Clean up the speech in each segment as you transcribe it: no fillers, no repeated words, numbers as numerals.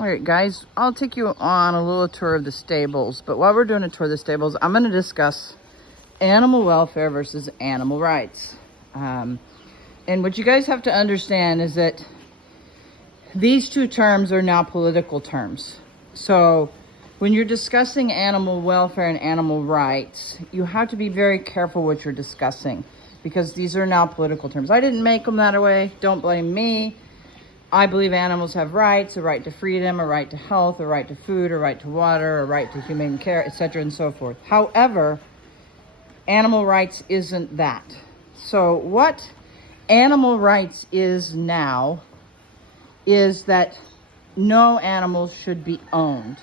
All right, guys, I'll take you on a little tour of the stables. But while we're doing a tour of the stables, I'm going to discuss animal welfare versus animal rights. And what you guys have to understand is that these two terms are now political terms. So when you're discussing animal welfare and animal rights, you have to be very careful what you're discussing, because these are now political terms. I didn't make them that way. Don't blame me. I believe animals have rights: a right to freedom, a right to health, a right to food, a right to water, a right to humane care, etc. and so forth. However, animal rights isn't that. So what animal rights is now is that no animals should be owned.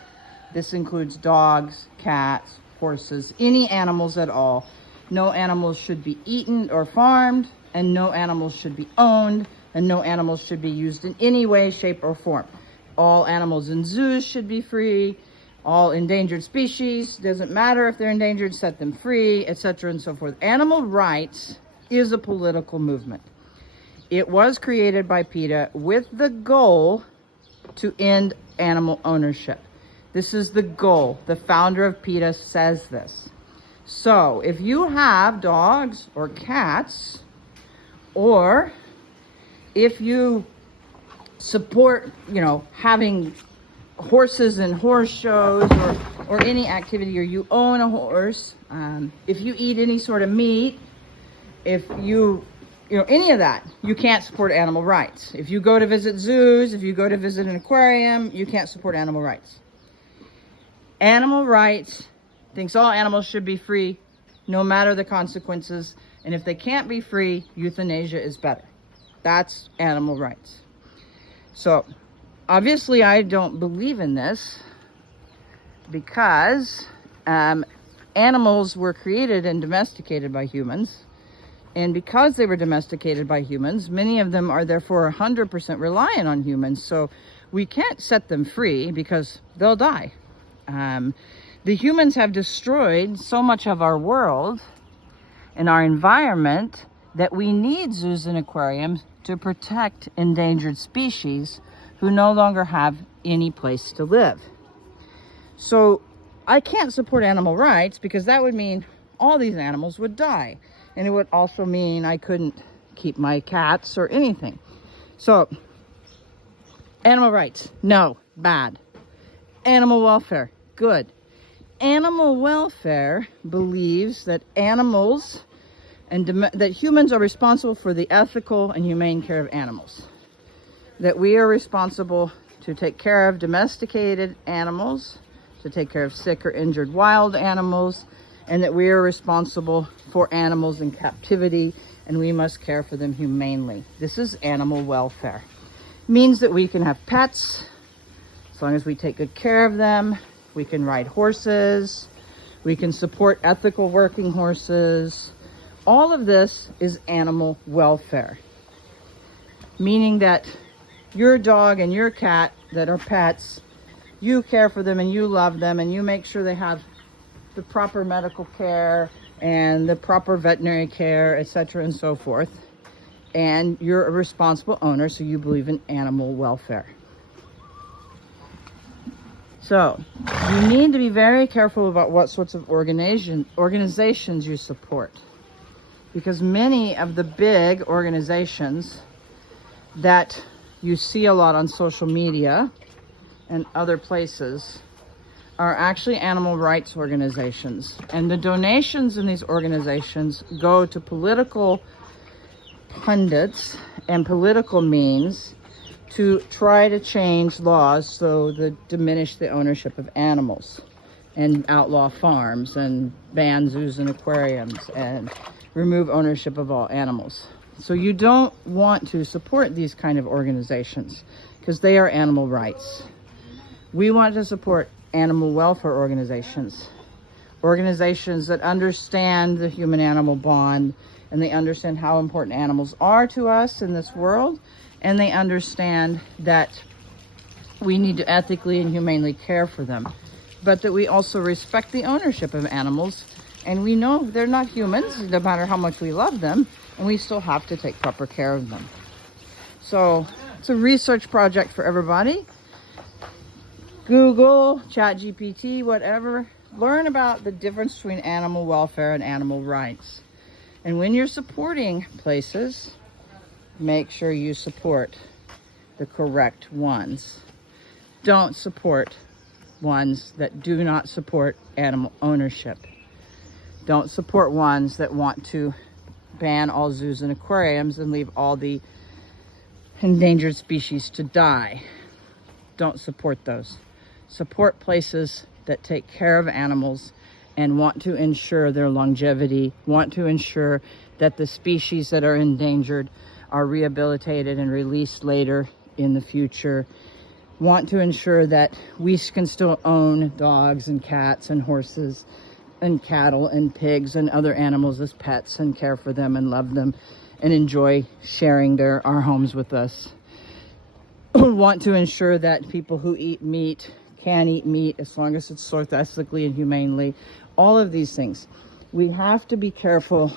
This includes dogs, cats, horses, any animals at all. No animals should be eaten or farmed, and no animals should be owned, and no animals should be used in any way, shape, or form. All animals in zoos should be free. All endangered species, doesn't matter if they're endangered, set them free, etc. and so forth. Animal rights is a political movement. It was created by PETA with the goal to end animal ownership. This is the goal. The founder of PETA says this. So if you have dogs or cats, or if you support, having horses and horse shows, or any activity, or you own a horse, if you eat any sort of meat, if you any of that, you can't support animal rights. If you go to visit zoos, if you go to visit an aquarium, you can't support animal rights. Animal rights thinks all animals should be free, no matter the consequences. And if they can't be free, euthanasia is better. That's animal rights. So obviously I don't believe in this, because animals were created and domesticated by humans. And because they were domesticated by humans, many of them are therefore 100% reliant on humans. So we can't set them free, because they'll die. The humans have destroyed so much of our world and our environment that we need zoos and aquariums to protect endangered species who no longer have any place to live. So I can't support animal rights, because that would mean all these animals would die. And it would also mean I couldn't keep my cats or anything. So animal rights, no, bad. Animal welfare, good. Animal welfare believes that animals and that humans are responsible for the ethical and humane care of animals. That we are responsible to take care of domesticated animals, to take care of sick or injured wild animals, and that we are responsible for animals in captivity, and we must care for them humanely. This is animal welfare. It means that we can have pets as long as we take good care of them. We can ride horses. We can support ethical working horses. All of this is animal welfare, meaning that your dog and your cat that are pets, you care for them and you love them, and you make sure they have the proper medical care and the proper veterinary care, etc. and so forth. And you're a responsible owner, so you believe in animal welfare. So you need to be very careful about what sorts of organizations you support, because many of the big organizations that you see a lot on social media and other places are actually animal rights organizations. And the donations in these organizations go to political pundits and political means to try to change laws so that diminish the ownership of animals, and outlaw farms, and ban zoos and aquariums, and remove ownership of all animals. So you don't want to support these kind of organizations, because they are animal rights. We want to support animal welfare organizations that understand the human-animal bond, and they understand how important animals are to us in this world, and they understand that we need to ethically and humanely care for them, but that we also respect the ownership of animals, and we know they're not humans, no matter how much we love them, and we still have to take proper care of them. So it's a research project for everybody. Google, ChatGPT, whatever. Learn about the difference between animal welfare and animal rights. And when you're supporting places, make sure you support the correct ones. Don't support ones that do not support animal ownership. Don't support ones that want to ban all zoos and aquariums and leave all the endangered species to die. Don't support those. Support places that take care of animals and want to ensure their longevity, want to ensure that the species that are endangered are rehabilitated and released later in the future, want to ensure that we can still own dogs and cats and horses and cattle and pigs and other animals as pets and care for them and love them and enjoy sharing our homes with us. Want to ensure that people who eat meat can eat meat as long as it's sourced ethically and humanely. All of these things. We have to be careful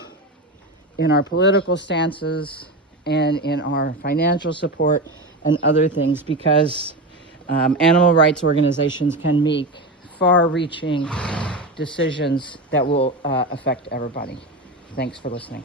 in our political stances and in our financial support and other things, because animal rights organizations can make far-reaching decisions that will affect everybody. Thanks for listening.